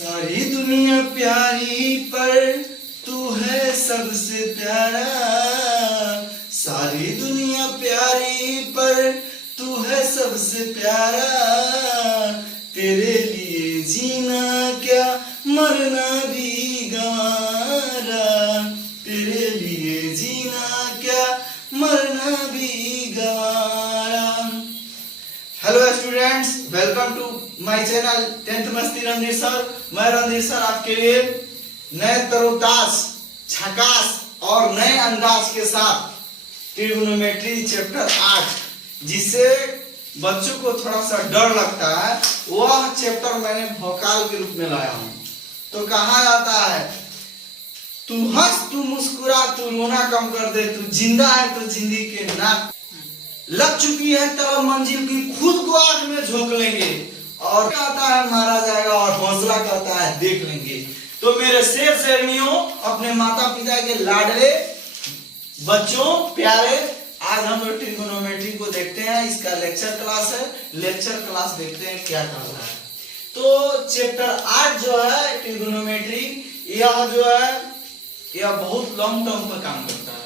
सारी दुनिया प्यारी पर तू है सबसे प्यारा। सारी दुनिया प्यारी पर तू है सबसे प्यारा। तेरे लिए जीना क्या मरना भी गवारा। तेरे लिए जीना क्या मरना भी गवारा। Hello students, welcome to my channel 10th मस्ती रणधीर सर। मैं रणधीर सर आपके लिए नए तरोताज, झकास और नए अंदाज के साथ ट्रिग्नोमेट्री चैप्टर 8, जिससे बच्चों को थोड़ा सा डर लगता है, वह चैप्टर मैंने भोकाल के रूप में लाया हूं। तो कहा जाता है, तू हंस, तू मुस्कुरा, तू रोना कम कर दे, तू जिंदा है तो जिंदगी के नाक लग चुकी है तरफ मंजिल की, खुद को आग में झोंक लेंगे और कहता है मारा जाएगा और हौसला करता है देख लेंगे। तो मेरे शेर शेरनियों, अपने माता पिता के लाडले बच्चों प्यारे, आज हम लोग ट्रिग्नोमेट्री को देखते हैं। इसका लेक्चर क्लास है, लेक्चर क्लास देखते हैं क्या कर रहा है। तो चैप्टर 8 जो है ट्रिग्नोमेट्री, यह जो है यह बहुत लॉन्ग टर्म पर काम करता है।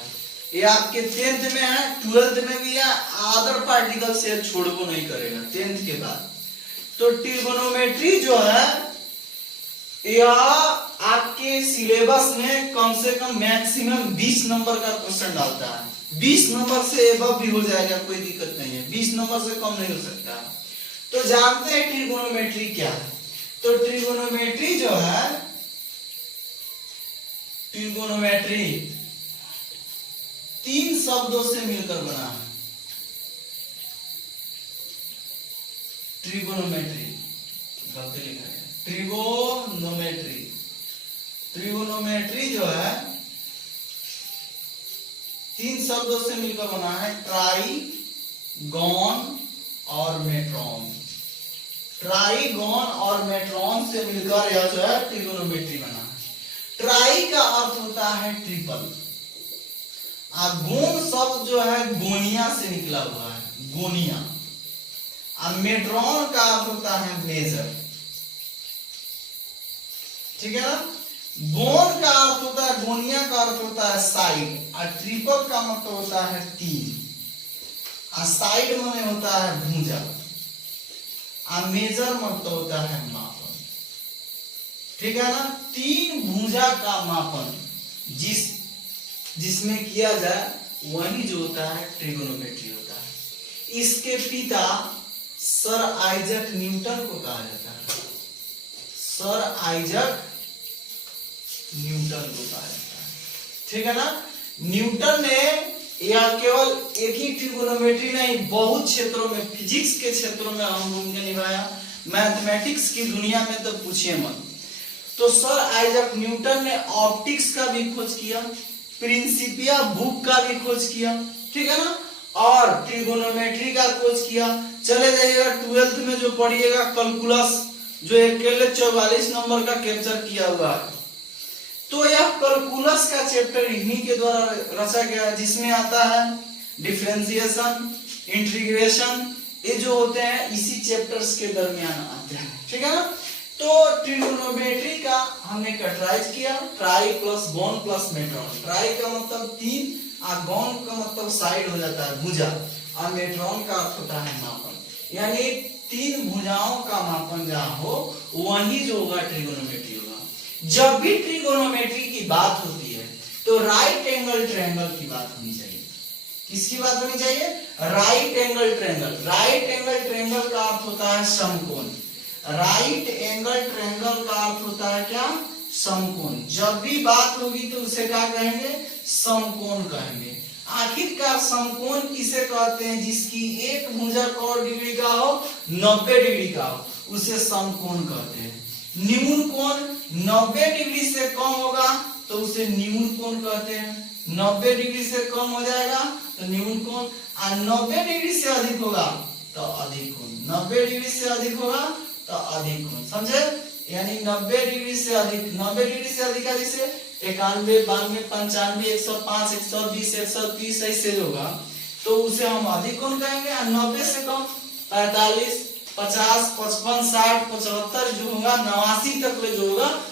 ये आपके 10th में है, 12th में भी है, अदर पार्टिकल से छोड़ो नहीं करेगा 10th के बाद। तो ट्रिग्नोमेट्री जो है यह आपके सिलेबस में कम से कम मैक्सिमम 20 नंबर का क्वेश्चन डालता है। 20 नंबर से एबव भी हो जाएगा, कोई दिक्कत नहीं है, 20 नंबर से कम नहीं हो सकता। तो जानते हैं ट्रिग्नोमेट्री क्या है। तो ट्रिग्नोमेट्री जो है, ट्रिग्नोमेट्री 3 शब्दों से मिलकर बना है। ट्रिगोनोमेट्री गलती लिखा है, ट्रिगोनोमेट्री। ट्रिगोनोमेट्री जो है 3 शब्दों से मिलकर बना है, ट्राइगोन और मेट्रॉन। ट्राइगोन और मेट्रॉन से मिलकर यह जो है ट्रिगोनोमेट्री बना है। ट्राई का अर्थ होता है ट्रिपल, गोन शब्द जो है गोनिया से निकला हुआ है, गोनिया। मेट्रॉन का अर्थ होता है मेजर, ठीक है ना। गोन का अर्थ होता है, गोनिया का अर्थ होता है साइड, और ट्रिपल का मतलब होता है 3, और साइड माने होता है भुजा, और मेजर मतलब होता है मापन, ठीक है ना। 3 भुजा का मापन जिसमें किया जाए वही जो होता है ट्रिग्नोमेट्री होता है। इसके पिता सर आइजक न्यूटन को कहा जाता है, सर आइजक न्यूटन को कहा जाता है, ठीक है ना। न्यूटन ने यह केवल एक ही ट्रिग्नोमेट्री नहीं, बहुत क्षेत्रों में, फिजिक्स के क्षेत्रों में अहम भूमिका निभाया। मैथमेटिक्स की दुनिया में तो पूछिए मत। तो सर आइजक न्यूटन ने ऑप्टिक्स का भी खोज किया, प्रिंसिपिया बुक का भी खोज किया, ठीक है ना, और ट्रिगोनोमेट्री का खोज किया। चले जाइएगा 12th में जो पढ़िएगा कैलकुलस, जो अकेले 44 नंबर का कैप्चर किया हुआ है। तो यह कैलकुलस का चैप्टर इन्हीं के द्वारा रचा गया, जिसमें आता है डिफरेंशिएशन, इंटीग्रेशन, ये जो होते हैं इसी चैप्टर्स के दरमियान आते हैं, ठीक है ना। तो ट्रिग्नोमेट्री का हमने कैटेगराइज किया, ट्राई प्लस गोन प्लस मेट्रॉन। ट्राई का मतलब 3, और गोन का मतलब साइड हो जाता है भुजा, और मेट्रॉन का अर्थ होता है मापन, यानी 3 भुजाओं का मापन जहां हो वही जो होगा ट्रिग्नोमेट्री होगा। जब भी ट्रिग्नोमेट्री की बात होती है तो राइट एंगल ट्रायंगल की बात होनी चाहिए। किसकी बात होनी चाहिए? Right angle triangle. Right angle triangle का अर्थ होता है समकोण। राइट एंगल ट्रायंगल का अर्थ होता है क्या? समकोण। जब भी बात होगी तो उसे क्या कहेंगे? समकोण कहेंगे। आखिरकार समकोण किसे कहते हैं? जिसकी एक भुजा और डिग्री का हो, 90 डिग्री का हो, उसे समकोण कहते हैं। न्यून कोण 90 डिग्री से कम होगा तो उसे न्यून कोण कहते हैं। 90 डिग्री से कम हो जाएगा तो न्यून कोण, और 90 डिग्री से अधिक होगा तो अधिक कोण। 90 डिग्री से अधिक होगा तो अधिक कोण, समझे? यानी 90 डिग्री से अधिक, 90 डिग्री से अधिक जैसे 91, 92, 95, 105, 120, 130 ऐसे होगा तो उसे हम अधिक कोण कहेंगे। और 90 से कम 45, 50, 55, 60, 75 जो होगा 89 तक ले जो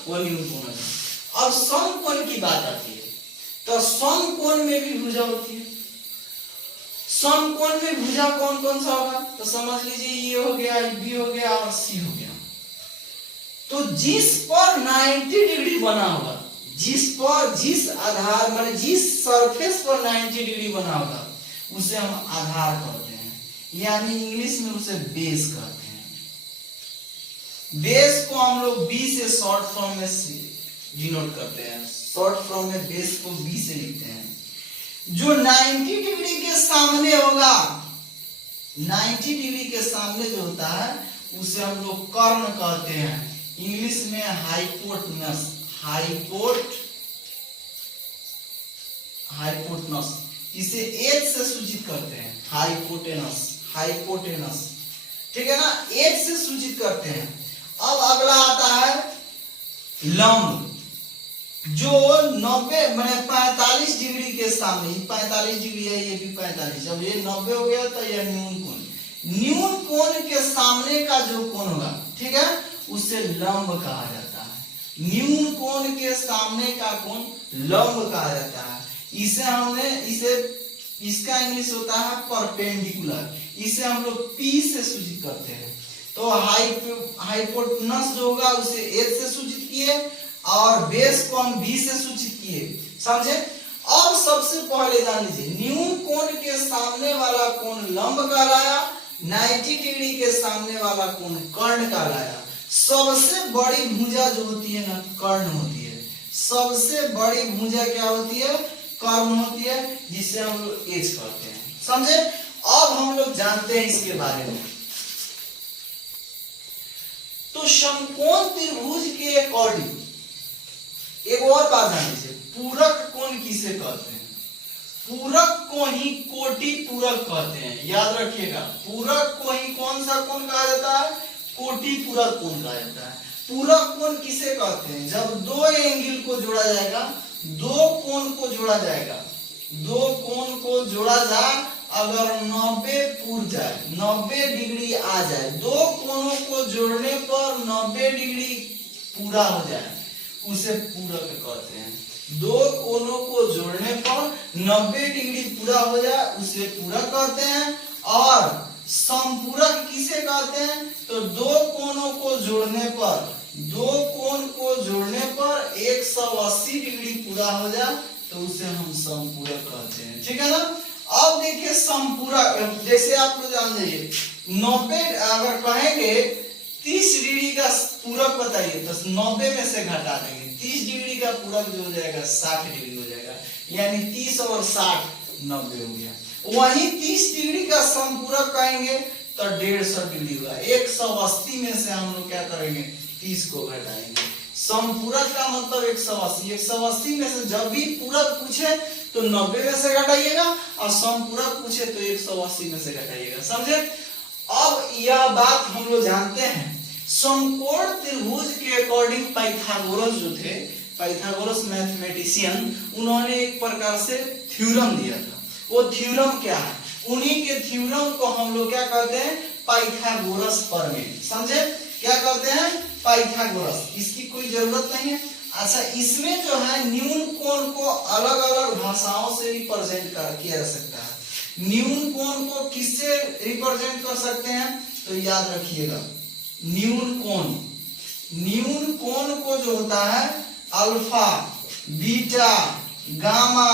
वो न्यून कोण हो जाएगा। अब समकोण की बात आती है, तो समकोण में भी भुजा होती है। समकोण में भुजा कौन कौन सा होगा, तो समझ लीजिए ये हो गया, बी हो गया और सी हो गया। तो जिस पर 90 डिग्री बना होगा, जिस आधार माने जिस सरफेस पर 90 डिग्री बना होगा उसे हम आधार कहते हैं, यानी इंग्लिश में उसे बेस कहते हैं। बेस को हम लोग बी से शॉर्ट फॉर्म में डिनोट करते हैं, शॉर्ट फॉर्म में बेस को बी से लिखते हैं। जो 90 डिग्री के सामने होगा, 90 डिग्री के सामने जो होता है उसे हम लोग कर्ण कहते हैं, इंग्लिश में हाइपोटेनस, हाइपोटेनस इसे एच से सूचित करते हैं, हाइपोटेनस, ठीक है ना, एच से सूचित करते हैं। अब अगला आता है लंब, जो 90 माने 45 डिग्री के सामने, 45 डिग्री है, ये भी 45, जब ये 90 हो गया तो यह न्यून कोण, न्यून कोण के सामने का जो कोण होगा, ठीक है, उसे लंब कहा जाता है। न्यून कोण के सामने का कोण लंब कहा जाता है। इसका इंग्लिश होता है परपेंडिकुलर, इसे हम लोग P से सूचित करते हैं। तो हाइपोटेनस जो होगा उसे H से सूचित किए और बेस को हम B से सूचित किए, समझे। अब सबसे पहले जान लीजिए, न्यून कोण के सामने वाला कोण लंब कहलाया, 90 डिग्री के सामने वाला कोण कर्ण कहलाया। सबसे बड़ी भुजा जो होती है ना, कर्ण होती है। सबसे बड़ी भुजा क्या होती है, कर्ण होती है, जिसे हम लोग एच कहते हैं, समझे। अब हम लोग जानते हैं इसके बारे में। तो समकोण त्रिभुज के अकॉर्डिंग एक और बात जान लीजिए, पूरक कोण किसे कहते हैं? पूरक को ही कोटि पूरक कहते हैं, याद रखिएगा। पूरक को ही कौन सा कोण कहा जाता है? कोटि पूरक कोण कहा जाता है। पूरक कोण किसे कहते हैं? जब दो एंगल को जोड़ा जाएगा, दो कोण को जोड़ा जाएगा, दो कोण को जोड़ा जाए, अगर 90 पूर जाए, 90 डिग्री आ जाए, दो कोणों को जोड़ने पर 90 डिग्री पूरा हो जाए, उसे पूरक कहते हैं। दो कोणों को जोड़ने पर 90 डिग्री पूरा हो जाए, उसे पूरक कहते हैं। और समपूरक किसे कहते हैं? तो दो कोणों को जोड़ने पर, दो कोण को जोड़ने पर 180 डिग्री पूरा हो जाए तो उसे हम समपूरक कहते हैं, ठीक है ना। अब देखिए समपूरक, जैसे आप लोग जान जाइए 90 अगर कहेंगे 30 डिग्री का पूरक बताइए तो 90 में से घटा देंगे, 30 डिग्री का पूरक जो हो जाएगा 60 डिग्री हो जाएगा, यानी 30 और 60 90 हो गया। वहीं 30 डिग्री का समपूरक कहेंगे तो 150 डिग्री होगा। 180 में से हम लोग क्या करेंगे? 30 को घटाएंगे। समपूरक का मतलब 180, 180 में से जब भी पूरक पूछे तो 90 में से घटाइएगा और समपूरक पूछे तो 180 में से घटाइएगा, समझे। अब यह बात हम लोग जानते हैं, समकोण त्रिभुज के अकॉर्डिंग पाइथागोरस जो थे, पाइथागोरस मैथमेटिशियन, उन्होंने एक प्रकार से थ्योरम दिया था। वो थ्योरम क्या है? उन्हीं के थ्योरम को हम लोग क्या कहते हैं? पाइथागोरस प्रमेय, समझे। क्या कहते हैं? पाइथागोरस। इसकी कोई जरूरत नहीं है। अच्छा, इसमें जो है न्यून कोण को अलग अलग भाषाओं से रिप्रेजेंट किया जा सकता है। न्यून कोण को किससे रिप्रेजेंट कर सकते हैं? तो याद रखिएगा, न्यून कोण, न्यून कोण को जो होता है अल्फा, बीटा, गामा,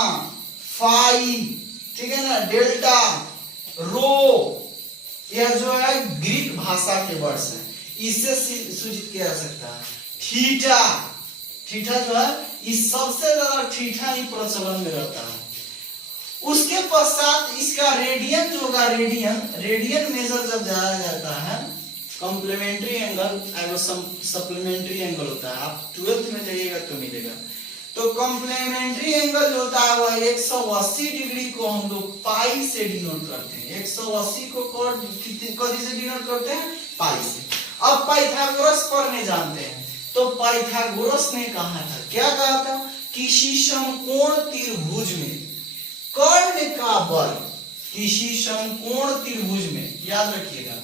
फाई, ठीक है ना, डेल्टा, रो, यह जो है ग्रीक भाषा के वर्ड्स हैं, इससे सूचित किया जा सकता है। थीटा, थीटा जो है इस सबसे ज्यादा थीटा ही प्रचलन में रहता है। उसके पश्चात इसका रेडियन जो होगा, रेडियन मेजर जब जाया जाता है, कॉम्प्लीमेंट्री एंगल एवं सप्लीमेंट्री एंगल होता है, आप 12th में जाइएगा तो मिलेगा। तो कॉम्प्लीमेंट्री एंगल जो होता है वह 180 डिग्री को हम लोग पाई से डिनोट करते हैं। 180 को कौन से डिनोट करते हैं? पाई से। अब पाइथागोरस प्रमेय जानते हैं, तो पाइथागोरस ने कहा था, क्या कहा था? किसी समकोण त्रिभुज में कर्ण का वर्ग, किसी समकोण त्रिभुज में, याद रखिएगा,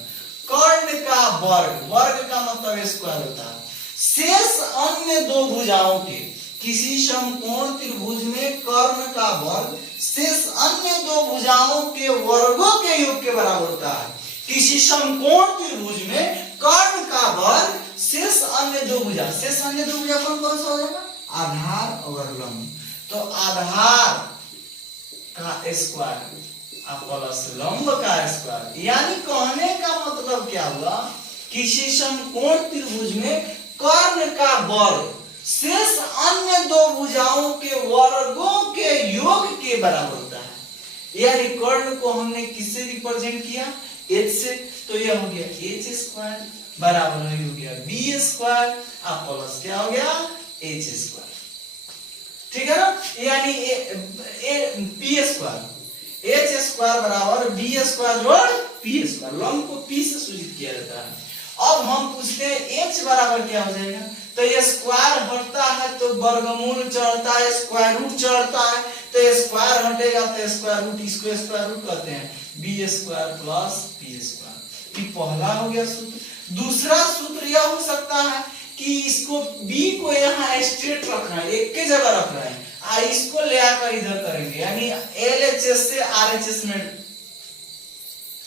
कर्ण का वर्ग, वर्ग का मतलब स्क्वायर होता है, शेष अन्य अन्य दो भुजाओं के, किसी समकोण त्रिभुज में कर्ण का वर्ग शेष अन्य दो भुजाओं के वर्गों के योग के बराबर होता है। किसी समकोण त्रिभुज में कर्ण का वर्ग शेष अन्य दो भुजा, शेष अन्य दो भुजा कौन कौन सा हो जाएगा? आधार और लंब। तो आधार का स्क्वायर प्लस लंब का स्क्वायर, यानी कहने का मतलब क्या हुआ? किसी समकोण त्रिभुज में कर्ण का वर्ग शेष अन्य दो भुजाओं के वर्गों के योग के बराबर होता है। यानी कर्ण को हमने किससे रिप्रेजेंट किया? h से। तो यह हो गया h स्क्वायर बराबर हो गया b स्क्वायर प्लस क्या हो गया? h square. ठीक है ना? यानी p स्क्वायर h स्क्वायर बराबर b स्क्वायर जोड़ p स्क्वायर। लंब को p से सूचित किया जाता है। अब हम पूछते हैं h बराबर क्या हो जाएगा? तो ये स्क्वायर हटता है तो वर्गमूल चढ़ता है, स्क्वायर रूट चढ़ता है, तो ये स्क्वायर हटेगा तो स्क्वायर रूट, इसको स्क्वायर रूट कहते हैं। b square plus p square, ये पहला हो गया सूत्र। दूसरा सूत्र यह हो सकता है कि इसको b को यहाँ स्ट्रेट रखना है, एक के जगह रखना है, और इसको ले आकर इधर करेंगे, यानी LHS से RHS में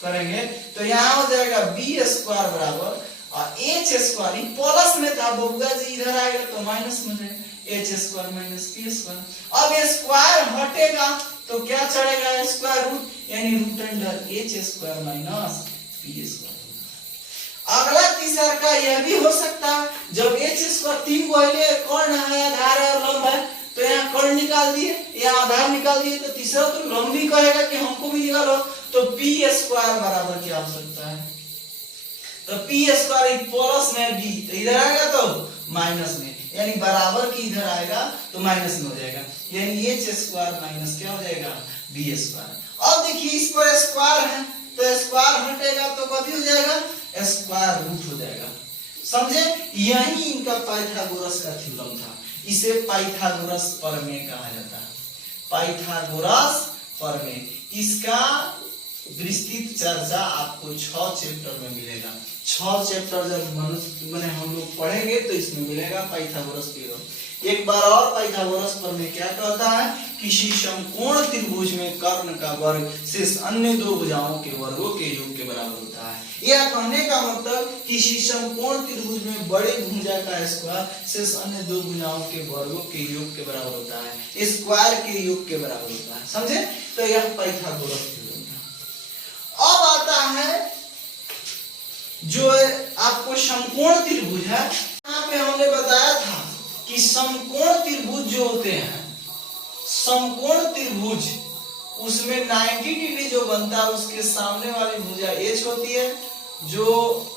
करेंगे तो यहाँ हो जाएगा b स्क्वायर बराबर और h स्क्वायर, प्लस में था बबुआ जी, इधर आएगा तो माइनस में जाएगा, h square minus p square. अब ये स्क्वायर हटेगा तो क्या चढ़ेगा? स्क्वायर रूट, यानी root under h square minus p square. अगला तीसरा का यह भी हो सकता है, जब h स्क्वायर तीन पहले कर्ण है, आधार है और लंब है, तो यहाँ कर्ण निकाल दिए, यहाँ आधार निकाल दिए, तो तीसरा तो लंब भी कहेगा कि हमको भी निकालो, तो p स्क्वायर बराबर क्या हो सकता है? तो p स्क्वायर प्लस में b, तो इधर आएगा तो माइनस में, यानी बराबर की इधर आएगा तो माइनस में हो जाएगा, यानी h स्क्वायर माइनस क्या हो जाएगा? b square. अब देखिए इस पर स्क्वायर है तो स्क्वायर हटेगा तो कभी हो जाएगा? स्क्वायर रूट हो जाएगा। समझे? यही इनका पाइथागोरस का थ्योरम था, इसे पाइथागोरस प्रमेय कहा जाता है। पाइथागोरस प्रमेय, इसका विस्तृत चर्चा आपको 6 चैप्टर में मिलेगा। 6 चैप्टर जब मनुष्य हम लोग पढ़ेंगे तो इसमें मिलेगा पाइथागोरस थ्योरम। एक बार और पाइथागोरस प्रमेय क्या कहता है? किसी समकोण त्रिभुज में कर्ण का वर्ग शेष अन्य दो भुजाओं के वर्गों के योग के बराबर होता है। यह कहने का मतलब किसी समकोण त्रिभुज में बड़े भुजा का स्क्वायर शेष अन्य दो भुजाओं के वर्गों के योग के बराबर होता है, स्क्वायर के योग के बराबर होता है। समझे? तो यह पाइथागोरस थ्योरम था। अब आता है जो आपको समकोण त्रिभुज है, यहाँ पे हमने बताया था कि समकोण त्रिभुज जो होते हैं, समकोण त्रिभुज उसमें 90 डिग्री जो बनता है उसके सामने वाली भुजा h होती है, जो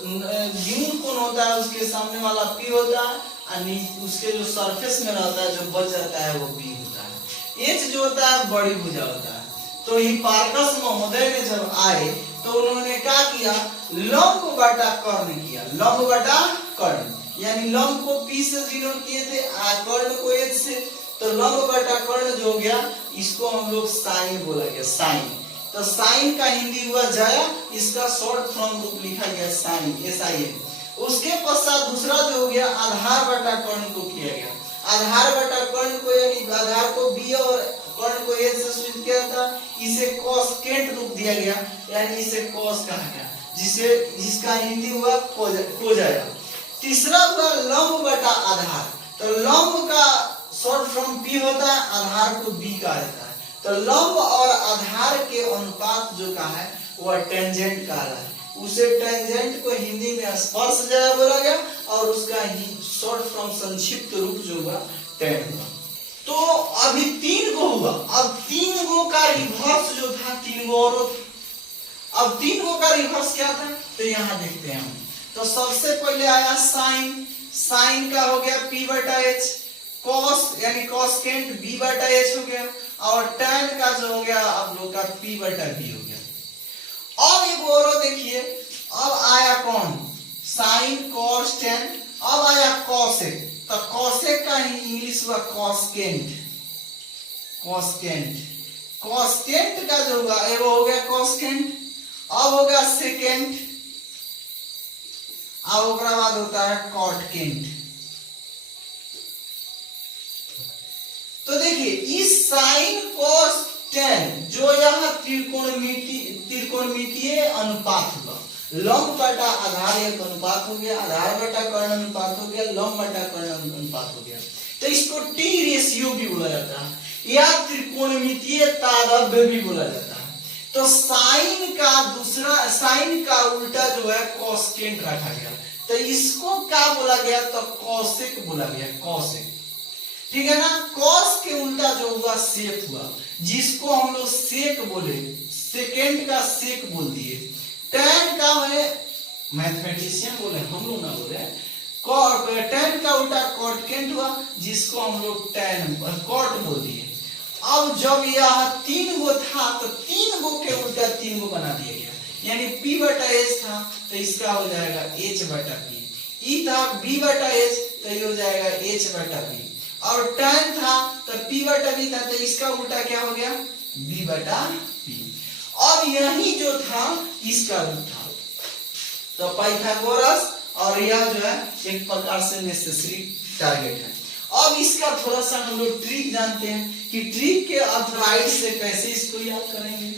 द्विगुण कोण होता है उसके सामने वाला p होता है, और उसके जो सरफेस में रहता है जो बच जाता है वो b होता है। h जो होता है बड़ी भुजा होता है। तो हिप्पारकस महोदय ने जब आए तो उन्होंने क्या किया? लंब बटा कर्ण किया, लंब बटा कर्ण, यानी लंब को p से डिनोट किए थे, कर्ण को h से, तो लंब बटा कर्ण जो हो गया इसको हम लोग साइन बोला गया, साइन। तो साइन का हिंदी हुआ जया, इसका शॉर्ट फॉर्म रूप लिखा गया साइन, SIN। उसके पश्चात दूसरा जो हो गया आधार बटा कर्ण को किया गया, आधार बटा कर्ण को, यानी आधार को b और कर्ण को h से सूचित किया था, इसे कोसेकेंट रूप दिया गया, यानी इसे कोस कहा गया, जिसका हिंदी हुआ कोजाया। तीसरा हुआ लंब बटा आधार, तो लंब का शॉर्ट फॉर्म p होता है, आधार को b कहा जाता है। तो लंब और आधार के अनुपात जो का है वह टेंजेंट कहा है, उसे टेंजेंट को हिंदी में स्पर्शज्या बोला गया, और उसका शॉर्ट फॉर्म संक्षिप्त रूप जो हुआ टेन हुआ। तो अभी 3 गो हुआ, अब 3 गो का रिवर्स जो था 3 गो और, अब 3 गो का रिवर्स क्या था? तो यहाँ देखते हैं हम। तो सबसे पहले आया साइन, साइन का हो गया p बटा h, कॉस यानी कॉसेकेंट b बटा h हो गया, और tan का जो हो गया आप लोग का p बटा b हो गया। अब एक और देखिए, अब आया कौन? साइन कॉस tan, अब आया कॉसेक, तो कॉसेक का इंग्लिश हुआ कॉसेकेंट, कॉसेकेंट, कॉसेकेंट का जो होगा वो हो गया कॉसेकेंट, अब होगा सेकेंड, अब ओकरा बाद होता है कॉटकेंट, तो देखिए इस साइन cos tan जो यह त्रिकोणमितीय अनुपात हुआ, लंब बटा आधार एक अनुपात हो गया, आधार बटा कर्ण अनुपात हो गया, लंब बटा कर्ण अनुपात हो गया, तो इसको टी रेशियो भी बोला जाता है या त्रिकोणमितीय तारतम्य भी बोला जाता है। तो साइन का उल्टा जो है कोसेकेंट रखा गया, तो इसको क्या बोला गया, तो कोसेक बोला गया, कोसेक। ठीक है ना, कॉस के उल्टा जो हुआ सेक हुआ, जिसको हम लोग सेक बोले, सेकेंड का सेक बोल दिए। टैन का है मैथमेटिशियन बोले, हम लोग ना बोले। टैन का उल्टा कॉटकेंट हुआ, जिसको हम लोग टैन कॉट बोल दिए। अब जब यह 3 गो था तो 3 गो के उल्टा 3 गो बना दिया गया, यानी P बटा H था तो इसका हो जाएगा H बटा P, E था B बटा H तो ये हो जाएगा H बटा P, और tan था तो P बटा B था तो इसका उल्टा क्या हो गया, B बटा P। अब यही जो था इसका रूट था, तो पाइथागोरस, और यह जो है एक प्रकार से नेसेसरी टारगेट है। अब इसका थोड़ा सा हम लोग ट्रिक जानते हैं कि ट्रिक के अथराइड से कैसे इसको याद करेंगे।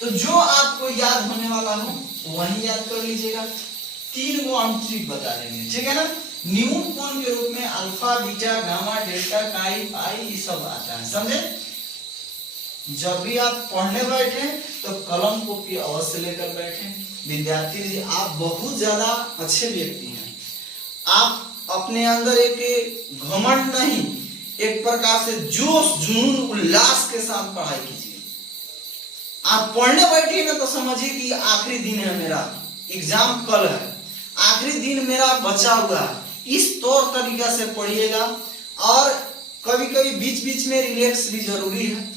तो जो आपको याद होने वाला हो वही याद कर लीजिएगा। 3 गो हम ट्रिक बता देंगे, ठीक है ना। न्यून कोण के रूप में अल्फा, बीटा, गामा, डेल्टा, काई, पाई ये सब आता है, समझे। जब भी आप पढ़ने बैठे तो कलम कॉपी अवश्य लेकर बैठे। विद्यार्थी जी आप बहुत ज्यादा अच्छे व्यक्ति हैं, आप अपने अंदर एक घमंड नहीं, एक प्रकार से जोश, जुनून, उल्लास के साथ पढ़ाई कीजिए। आप पढ़ने बैठिए ना तो समझिए कि आखिरी दिन है मेरा, एग्जाम कल है, आखिरी दिन मेरा बचा हुआ है, इस तौर तरीका से पढ़िएगा। और कभी कभी बीच बीच में रिलैक्स भी जरूरी है,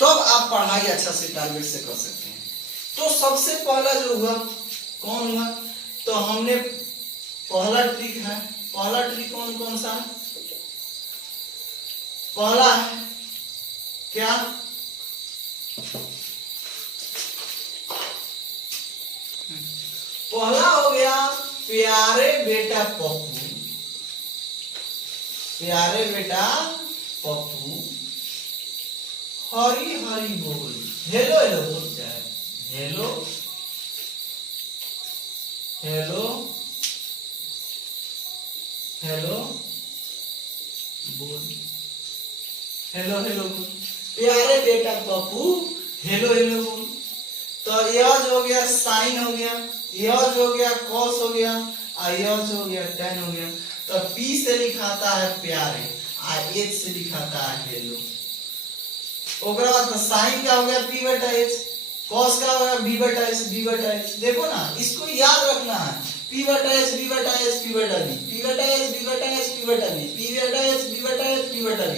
तब आप पढ़ाई अच्छा से टारगेट से कर सकते हैं। तो सबसे पहला जो हुआ कौन हुआ, तो हमने पहला ट्रिक है, पहला ट्रिक कौन कौन सा है, पहला है क्या, पहला हो गया प्यारे बेटा पप्पू, प्यारे बेटा पप्पू हरी हरी बोल, हेलो हेलो बोलता है, हेलो हेलो हेलो बोल, हेलो हेलो बोल, प्यारे बेटा पप्पू हेलो हेलो बोल। तो यह जो हो गया साइन हो गया, यह जो हो गया कॉस हो गया, और यह जो हो गया टेन हो गया। तो P से लिखाता है प्यारे, और H से लिखाता है हेलो। ओकरा बाद साइन का हो गया P बटा H, कॉस का हो गया B बटा H, B बटा H। देखो ना, इसको याद रखना है, P बटा H, B बटा H, P बटा B, P बटा H, B बटा H, P बटा B, P बटा H, B बटा H, P बटा B,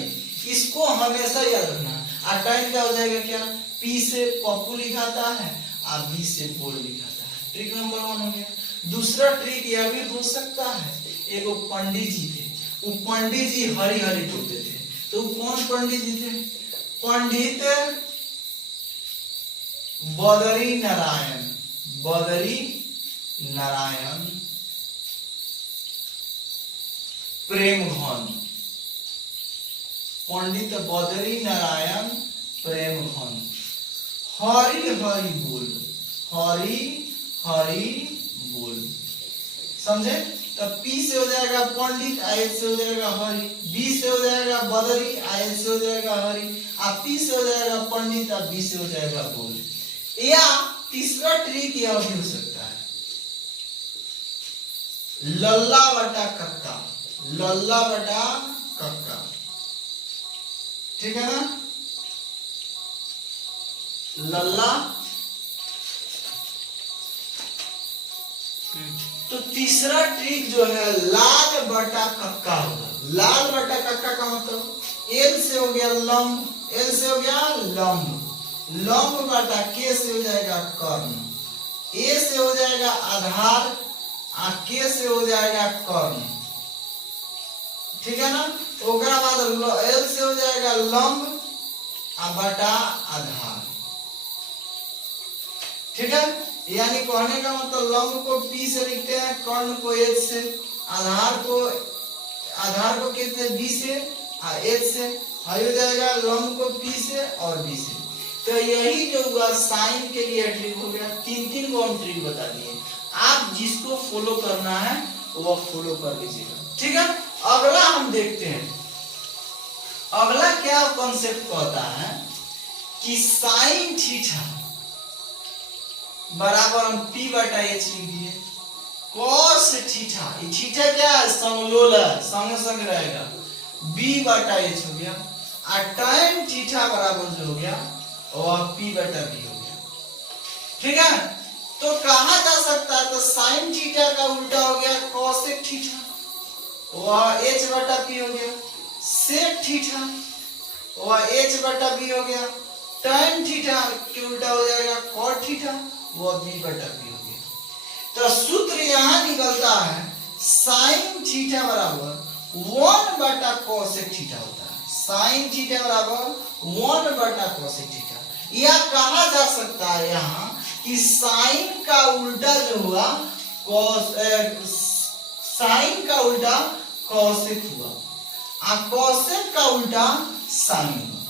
इसको हमेशा याद रखना है। और टाइम क्या हो जाएगा, क्या P से पप्पू लिखाता है और B से बोल लिखाता है। ट्रिक नंबर 1 हो गया। दूसरा ट्रिक यह भी हो सकता है, एक पंडित जी थे, वो पंडित जी हरी हरी बोलते थे, तो कौन पंडित जी थे, पंडित बदरी नारायण, बदरी नारायण प्रेम घन, पंडित बदरी नारायण प्रेम घन हरी हरी बोल, हरी हरी बोल, समझे। तो P से हो जाएगा पंडित, I से हो जाएगा हरि, B से हो जाएगा बदरी, I से हो जाएगा हरि, और P से हो जाएगा पंडित, और B से हो जाएगा बोल। या तीसरा ट्रिक यह भी हो सकता है, लल्ला बटा कक्का, लल्ला बटा कक्का, ठीक है ना, लल्ला। तो तीसरा ट्रिक जो है लाल बटा कक्का होगा। लाल बटा कक्का का मतलब L से हो गया लंब, L से हो गया लंब, लंब बटा K से हो जाएगा कर्ण, A से हो जाएगा आधार, K से हो जाएगा कर्ण, ठीक है ना। तो ओकरा बाद L से हो जाएगा लंब बटा आधार, ठीक है। यानी कहने का मतलब लंब को P से लिखते हैं, कर्ण को H से, आधार को किससे B से और H से, हाई हो जाएगा लंब को P से और B से। तो यही जो हुआ साइन के लिए ट्रिक हो गया। तीन तीन को हम ट्रिक बता दिए, आप जिसको फॉलो करना है वो फॉलो कर लीजिएगा, ठीक है। अगला हम देखते हैं, अगला क्या कॉन्सेप्ट कहता है कि साइन थीटा बराबर हम P बटा H लिख दिए, कॉस थीटा, ये थीटा क्या है, समलोल है, संग संग रहेगा, B बटा H हो गया, और tan थीटा बराबर जो हो गया और P बटा B हो गया, ठीक है। तो कहा जा सकता है, तो साइन थीटा का उल्टा हो गया कॉसेक थीटा, वह H बटा P हो गया, सेक थीटा वह H बटा B हो गया, tan थीटा के उल्टा हो जाएगा cot थीटा, वह B बटा B हो गया। तो सूत्र यहां निकलता है साइन थीटा बराबर 1 बटा कोसेक थीटा होता है, साइन थीटा बराबर 1 बटा कोसेक थीटा। यह कहा जा सकता है यहाँ कि साइन का उल्टा जो हुआ साइन का उल्टा कोसेक हुआ, कोसेक का उल्टा साइन हुआ,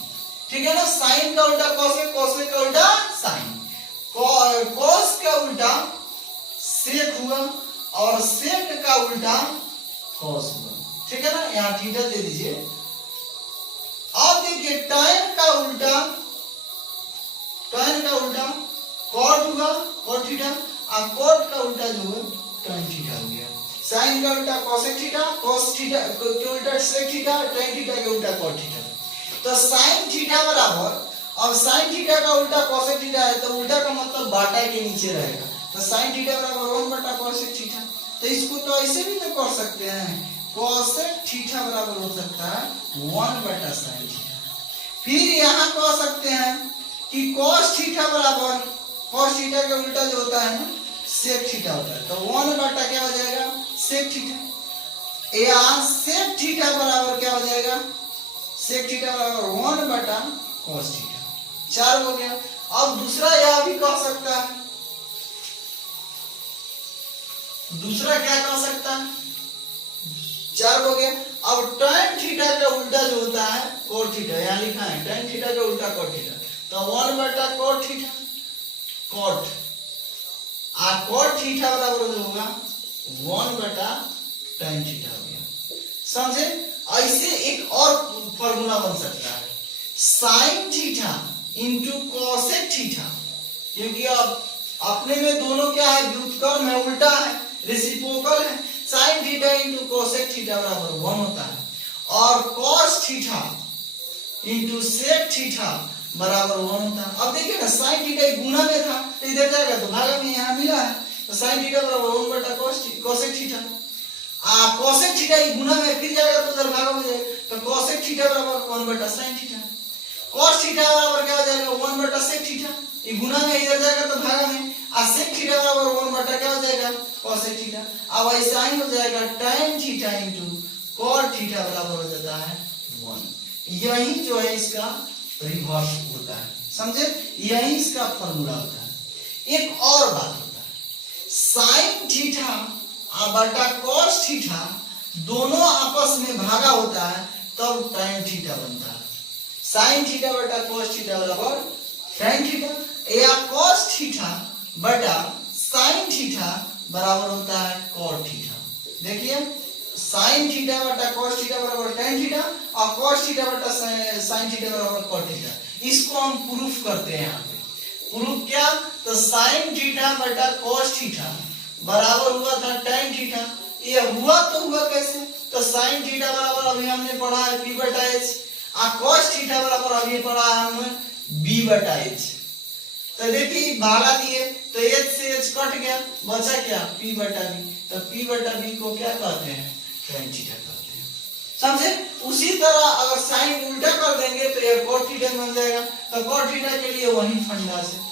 ठीक है ना। साइन का उल्टा कोसेक, कोसेक का उल्टा साइन, कोस का उल्टा सेक हुआ और सेक का उल्टा कॉस हुआ, ठीक है ना। यहाँ थीटा दे दीजिए। अब देखिए tan का उल्टा कॉट हुआ, कॉट थीटा, और कॉट का उल्टा जो है tan थीटा हो गया। साइन का उल्टा कोसेक थीटा, कॉस थीटा के उल्टा सेक थीटा, tan थीटा के उल्टा कॉट थीटा। तो साइन थीटा बराबर, अब साइन थीटा का उल्टा कोसेक थीटा है, तो उल्टा का मतलब बाटा के नीचे रहेगा, तो साइन थीटा बराबर 1 बटा कोसेक थीटा। तो इसको तो ऐसे भी तो कर सकते हैं, कोसेक थीटा बराबर हो सकता है 1 बटा साइन थीटा। फिर यहाँ कह सकते हैं कि cos थीटा बराबर, cos थीटा का उल्टा जो होता है ना सेक थीटा होता है, तो 1 बटा क्या हो जाएगा सेक थीटा, या सेक थीटा बराबर क्या हो जाएगा, सेक थीटा बराबर 1 बटा cos थीटा। 4 हो गया। अब दूसरा यह भी कह सकता है, दूसरा क्या कह सकता है, 4 हो गया। अब tan थीटा का उल्टा जो होता है cot थीटा, यहाँ लिखा है tan थीटा का उल्टा cot थीटा, तो 1 बटा cot थीटा, cot, आ cot थीटा बराबर जो होगा 1 बटा tan थीटा हो गया, समझे। ऐसे एक और फॉर्मूला बन सकता है, sin theta into cosec theta, क्योंकि अब अपने में दोनों क्या है, व्युत्क्रम है, उल्टा है, रेसिप्रोकल है। sin theta into cosec theta बराबर 1 होता है, और cos theta into sec theta बराबर 1 होता है। अब देखिए ना sin थीटा गुना में था, तो इधर जाएगा तो भागा में यहाँ मिला है, तो sin थीटा बराबर 1 बटा cosec थीटा, cosec थीटा गुना में फिर जाएगा तो उधर भागा में जाएगा, तो cosec थीटा बराबर 1 बटा sin थीटा, cos थीटा बराबर क्या हो जाएगा 1 बटा sec थीटा, ये गुना में इधर जाएगा तो भागा में, sec थीटा बराबर 1 बटा क्या हो जाएगा cosec थीटा। अब ऐसा ही हो जाएगा tan theta into cot theta बराबर हो जाता है 1। यही जो है इसका रिवर्स होता है, समझे, यही इसका फॉर्मूला होता है। एक और बात होता है, sin थीटा बटा cos थीटा दोनों आपस में भागा होता है तब tan थीटा बनता है। sin थीटा बटा cos थीटा बराबर tan थीटा, या cos थीटा बटा sin थीटा बराबर होता है cot थीटा। देखिए sin थीटा बटा cos थीटा बराबर tan थीटा, और cos थीटा बटा sin थीटा बराबर cot थीटा। इसको हम प्रूफ करते हैं यहाँ पे। प्रूफ क्या, तो sin थीटा बटा cos थीटा बराबर हुआ था tan थीटा, ये हुआ तो हुआ कैसे, तो sin थीटा बराबर अभी हमने पढ़ा है P बटा H, और cos थीटा बराबर अभी पढ़ा है हमने B बटा H। तो देखिए भागा दिए तो H से H कट गया, बचा क्या P बटा B, तो P बटा B को क्या कहते हैं tan थीटा कहते हैं, समझे। उसी तरह अगर साइन उल्टा कर देंगे तो ये cot थीटा बन जाएगा, तो cot थीटा के लिए वही फंडा से।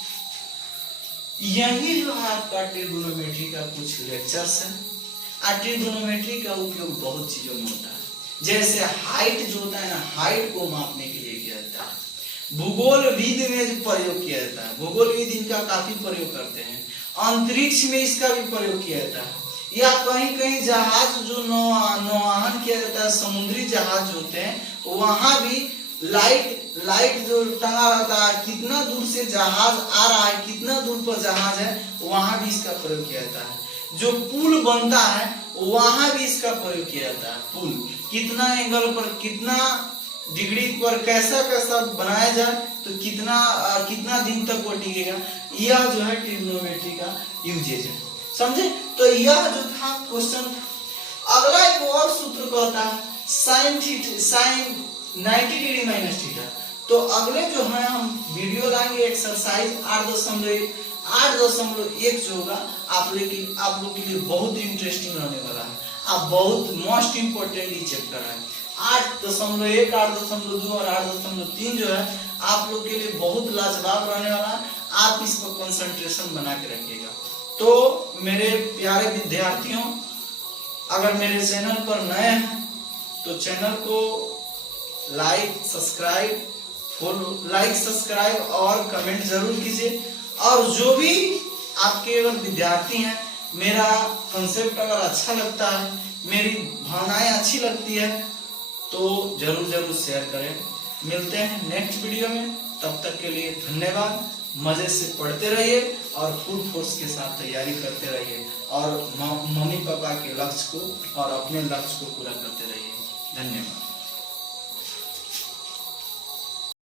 यही जो है आपका ट्रिगोनोमेट्री का कुछ लेक्चर्स है। ट्रिगोनोमेट्री का उपयोग बहुत चीजों में होता है, जैसे हाइट जो होता है ना, हाइट को मापने के लिए किया जाता है, भूगोल विद में प्रयोग किया जाता है, भूगोल विद इनका काफी प्रयोग करते हैं, अंतरिक्ष में इसका भी प्रयोग किया जाता है, या कहीं कहीं जहाज जो नौवहन किया जाता है, समुद्री जहाज होते हैं वहां भी लाइट जो टंगा रहता है, कितना दूर से जहाज आ रहा है, कितना दूर पर जहाज है, वहां भी इसका प्रयोग किया जाता है। जो पुल बनता है वहां भी इसका प्रयोग किया जाता है। पुल कितना एंगल पर, कितना डिग्री पर, कैसा कैसा बनाया जाए तो कितना दिन तक वो टिकेगा, यह जो है ट्रिग्नोमेट्री का यूजेज है। समझे? तो यह जो था क्वेश्चन। अगला एक और सूत्र कहता है साइन 90 डिग्री माइनस थीटा। तो अगले जो है हम वीडियो लाएंगे एक्सरसाइज 8.1 जो होगा आप लोग के लिए बहुत इंटरेस्टिंग रहने वाला है। आप बहुत मोस्ट इंपोर्टेंट ये चैप्टर है। 8.1, 8.2 और 8.3 जो है आप लोग के लिए बहुत लाजवाब रहने वाला है। आप इस पर कंसंट्रेशन बना के रखिएगा। तो मेरे प्यारे विद्यार्थियों, अगर मेरे चैनल पर नए हैं तो चैनल को लाइक सब्सक्राइब और कमेंट जरूर कीजिए। और जो भी आपके अगर विद्यार्थी हैं, मेरा कंसेप्ट अगर अच्छा लगता है, मेरी भावनाएं अच्छी लगती है तो जरूर शेयर करें। मिलते हैं नेक्स्ट वीडियो में, तब तक के लिए धन्यवाद। मजे से पढ़ते रहिए और फुल फोर्स के साथ तैयारी करते रहिए और मम्मी पापा के लक्ष्य को और अपने लक्ष्य को पूरा करते रहिए। धन्यवाद।